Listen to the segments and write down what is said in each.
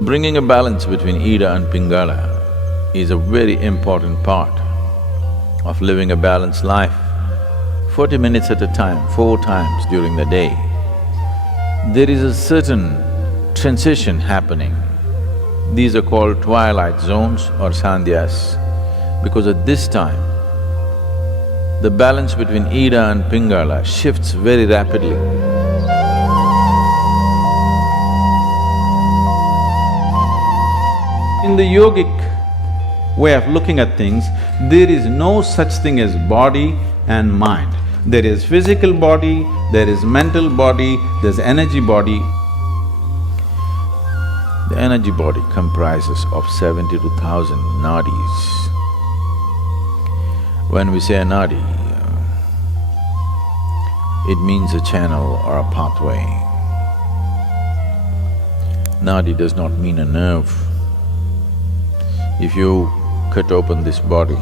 Bringing a balance between Ida and Pingala is a very important part of living a balanced life. 40 minutes at a time, 4 times during the day, there is a certain transition happening. These are called twilight zones or sandhyas, because at this time, the balance between Ida and Pingala shifts very rapidly. In the yogic way of looking at things, there is no such thing as body and mind. There is physical body, there is mental body, there's energy body. The energy body comprises of 72,000 nadis. When we say a nadi, it means a channel or a pathway. Nadi does not mean a nerve. If you cut open this body,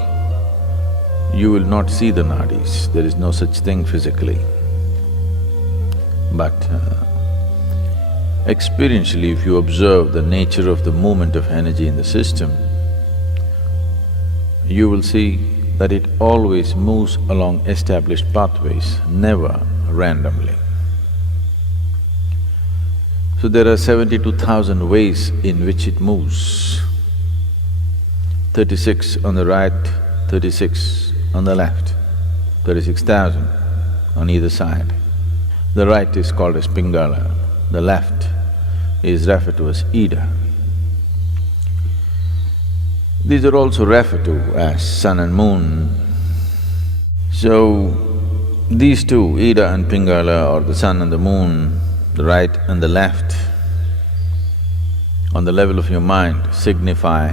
you will not see the nadis, there is no such thing physically. But experientially, if you observe the nature of the movement of energy in the system, you will see that it always moves along established pathways, never randomly. So there are 72,000 ways in which it moves. 36 on the right, 36 on the left, 36,000 on either side. The right is called as Pingala, the left is referred to as Ida. These are also referred to as sun and moon. So, these two, Ida and Pingala, or the sun and the moon, the right and the left, on the level of your mind signify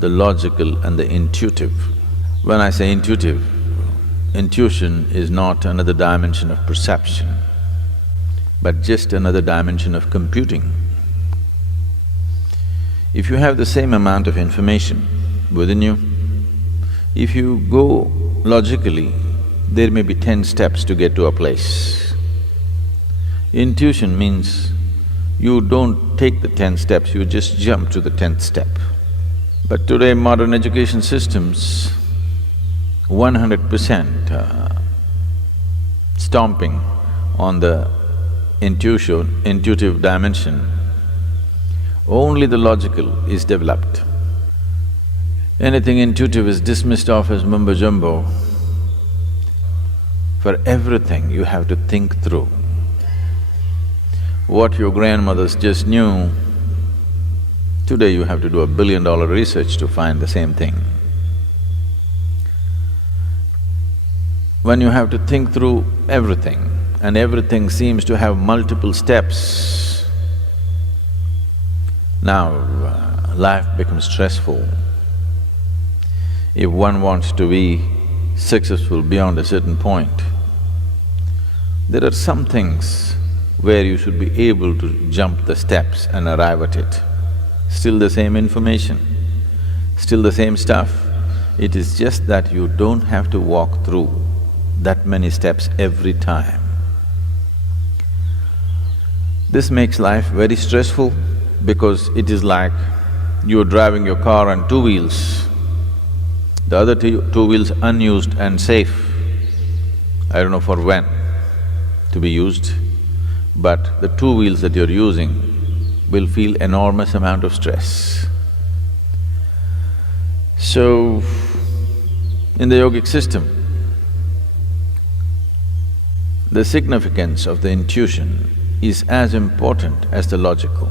the logical and the intuitive. When I say intuitive, intuition is not another dimension of perception, but just another dimension of computing. If you have the same amount of information within you, if you go logically, there may be 10 steps to get to a place. Intuition means you don't take the 10 steps, you just jump to the 10th step. But today modern education systems, 100% stomping on the intuitive dimension, only the logical is developed. Anything intuitive is dismissed off as mumbo-jumbo. For everything you have to think through. What your grandmothers just knew, today you have to do $1 billion research to find the same thing. When you have to think through everything, and everything seems to have multiple steps, now life becomes stressful. If one wants to be successful beyond a certain point, there are some things where you should be able to jump the steps and arrive at it. Still the same information, still the same stuff. It is just that you don't have to walk through that many steps every time. This makes life very stressful because it is like you're driving your car on 2 wheels, the other two wheels unused and safe. I don't know for when to be used, but the 2 wheels that you're using will feel enormous amount of stress. So, in the yogic system, the significance of the intuition is as important as the logical.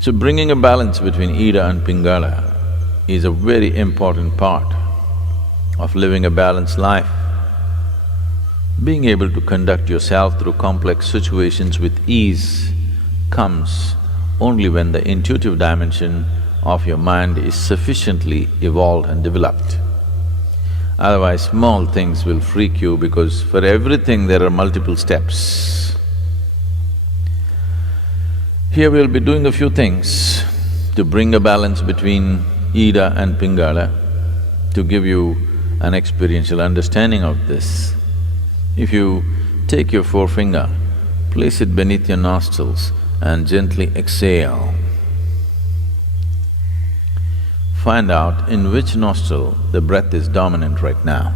So bringing a balance between Ida and Pingala is a very important part of living a balanced life. Being able to conduct yourself through complex situations with ease comes only when the intuitive dimension of your mind is sufficiently evolved and developed. Otherwise, small things will freak you because for everything there are multiple steps. Here we'll be doing a few things to bring a balance between Ida and Pingala, to give you an experiential understanding of this. If you take your forefinger, place it beneath your nostrils and gently exhale. find out in which nostril the breath is dominant right now.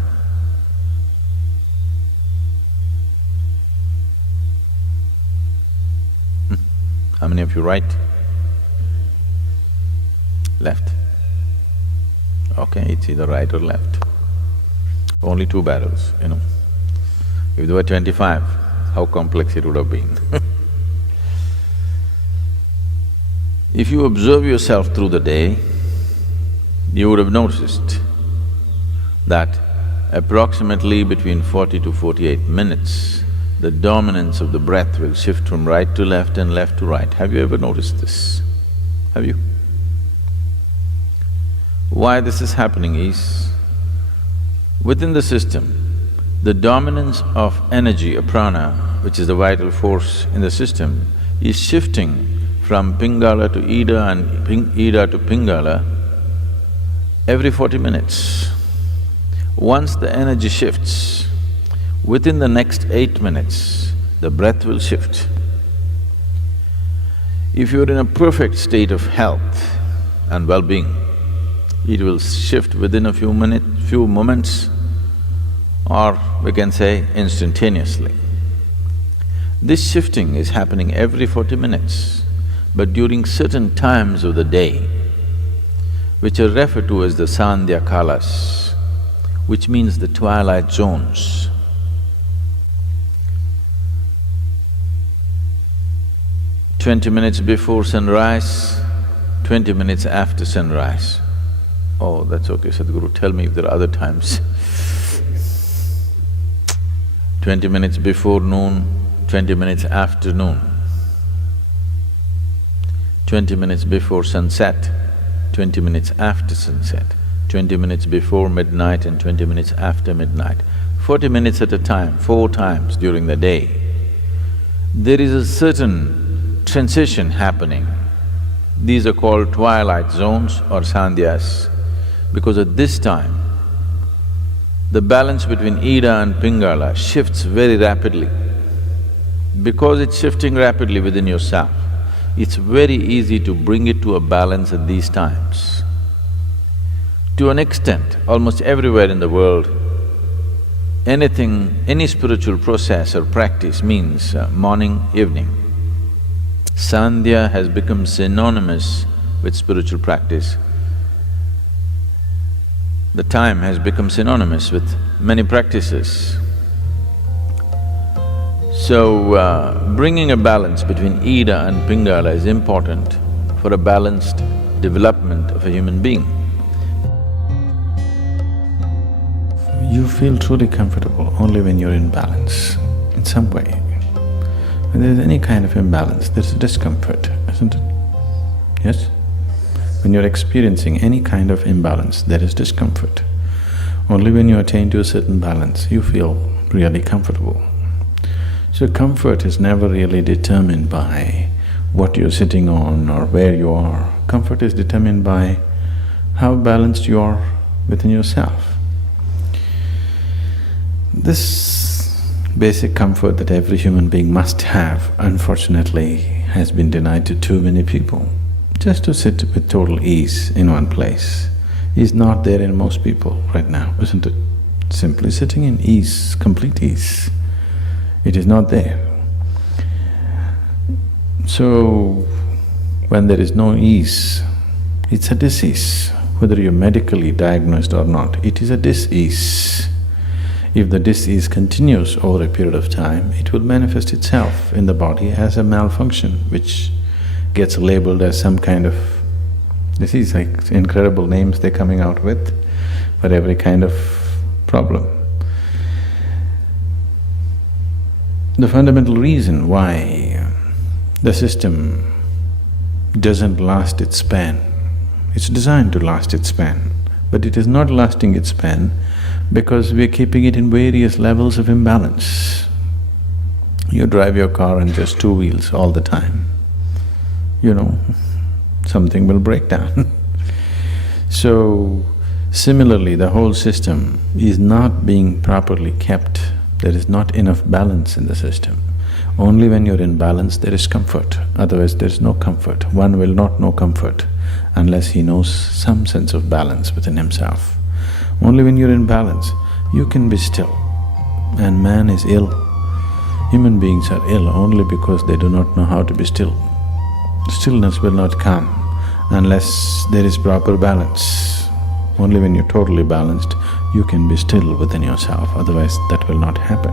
How many of you right? Left? Okay, it's either right or left. Only two barrels, you know. If there were 25, how complex it would have been. If you observe yourself through the day, you would have noticed that approximately between 40 to 48 minutes, the dominance of the breath will shift from right to left and left to right. Have you ever noticed this? Have you? Why this is happening is, within the system, the dominance of energy, or prana, which is the vital force in the system, is shifting from Pingala to Ida and Ida to Pingala every 40 minutes. Once the energy shifts, within the next 8 minutes, the breath will shift. If you're in a perfect state of health and well-being, it will shift within a few moments, or we can say instantaneously. This shifting is happening every 40 minutes. But during certain times of the day, which are referred to as the Sandhya Kalas, which means the twilight zones, 20 minutes before sunrise, 20 minutes after sunrise. Oh, that's okay, Sadhguru, tell me if there are other times. 20 minutes before noon, 20 minutes after noon. 20 minutes before sunset, 20 minutes after sunset, 20 minutes before midnight and 20 minutes after midnight. 40 minutes at a time, 4 times during the day. There is a certain transition happening. These are called twilight zones or sandhyas, because at this time, the balance between Ida and Pingala shifts very rapidly. Because it's shifting rapidly within yourself, it's very easy to bring it to a balance at these times. To an extent, almost everywhere in the world, any spiritual process or practice means morning, evening. Sandhya has become synonymous with spiritual practice. The time has become synonymous with many practices. So, bringing a balance between Ida and Pingala is important for a balanced development of a human being. You feel truly comfortable only when you're in balance, in some way. When there's any kind of imbalance, there's a discomfort, isn't it? Yes? When you're experiencing any kind of imbalance, there is discomfort. Only when you attain to a certain balance, you feel really comfortable. So comfort is never really determined by what you're sitting on or where you are. Comfort is determined by how balanced you are within yourself. This basic comfort that every human being must have, unfortunately, has been denied to too many people. Just to sit with total ease in one place is not there in most people right now, isn't it? Simply sitting in ease, complete ease. It is not there. So, when there is no ease, it's a disease. Whether you're medically diagnosed or not, it is a disease. If the disease continues over a period of time, it will manifest itself in the body as a malfunction, which gets labeled as some kind of disease, like incredible names they're coming out with for every kind of problem. The fundamental reason why the system doesn't last its span, it's designed to last its span, but it is not lasting its span because we're keeping it in various levels of imbalance. You drive your car on just 2 wheels all the time, you know, something will break down. So, similarly, the whole system is not being properly kept. There is not enough balance in the system. Only when you're in balance there is comfort, otherwise there is no comfort. One will not know comfort unless he knows some sense of balance within himself. Only when you're in balance, you can be still. And man is ill. Human beings are ill only because they do not know how to be still. Stillness will not come unless there is proper balance. Only when you're totally balanced, you can be still within yourself, otherwise that will not happen.